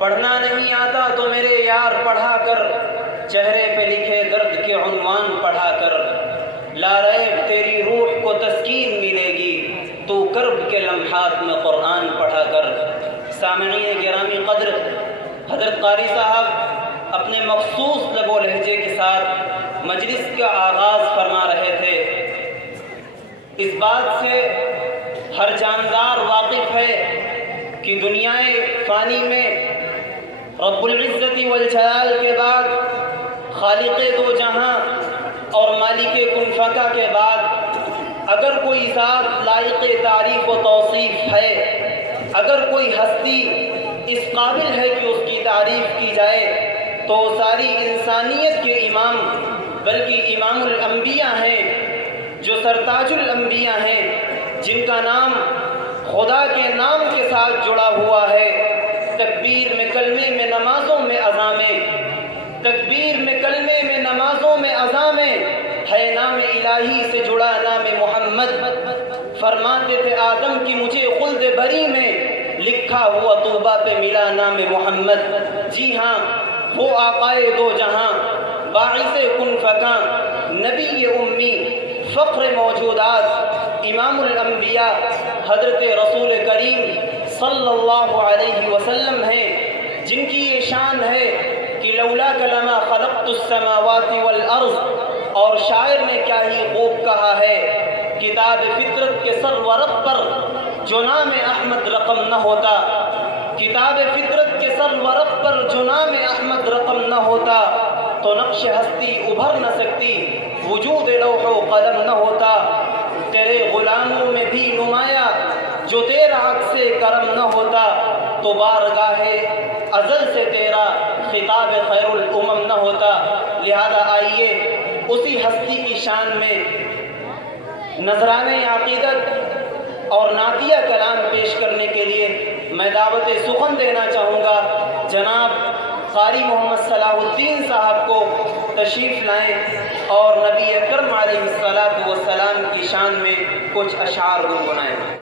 پڑھنا نہیں آتا تو میرے یار پڑھا کر، چہرے پہ لکھے درد کے عنوان پڑھا کر، لا ریب تیری روح کو تسکین ملے گی، تو کرب کے لمحات میں قرآن پڑھا کر۔ سامعین گرامی قدر، حضرت قاری صاحب اپنے مخصوص لب و لہجے کے ساتھ مجلس کا آغاز فرما رہے تھے۔ اس بات سے ہر جاندار واقف ہے کہ دنیائے فانی میں رب العزت والجلال کے بعد، خالق دو جہاں اور مالک کن فکا کے بعد اگر کوئی ذات لائق تعریف و توصیف ہے، اگر کوئی ہستی اس قابل ہے کہ اس کی تعریف کی جائے، تو ساری انسانیت کے امام بلکہ امام الانبیاء ہیں، جو سرتاج الانبیاء ہیں، جن کا نام خدا کے نام کے ساتھ جڑا ہوا ہے۔ تکبیر میں، کلمے میں، نمازوں میں، اذامیں، تکبیر میں، کلمے میں، نمازوں میں، اذامیں، ہے نام الہی سے جڑا نام محمد۔ فرماتے تھے آدم کی مجھے خلد بری میں، لکھا ہوا طوبہ پہ ملا نام محمد۔ جی ہاں، وہ آقائے دو جہاں، باعث کن فکاں، نبی امی، فخر موجودات، امام الانبیاء، حضرت رسول کریم صلی اللہ علیہ وسلم ہیں، جن کی یہ شان ہے کہ لولا لما خلقت السماوات والارض۔ اور شاعر نے کیا ہی خوب کہا ہے، کتاب فطرت کے سر ورق پر جو نام احمد رقم نہ ہوتا، کتاب فطرت کے سر ورق پر جو نام احمد رقم نہ ہوتا، تو نقش ہستی ابھر نہ سکتی، وجود لوح و قلم نہ ہوتا۔ تیرے غلاموں میں بھی نمایاں جو تیرا عکس کرم نہ ہوتا، تو بارگاہ ازل سے تیرا خطاب خیر الامم نہ ہوتا۔ لہذا آئیے اسی ہستی کی شان میں نذرانے عقیدت اور نعتیہ کلام پیش کرنے کے لیے میں دعوت سخن دینا چاہوں گا۔ جناب قاری محمد صلاح الدین صاحب کو تشریف لائیں اور نبی اکرم علیہ الصلاۃ والسلام کی شان میں کچھ اشعار گنگنائیں۔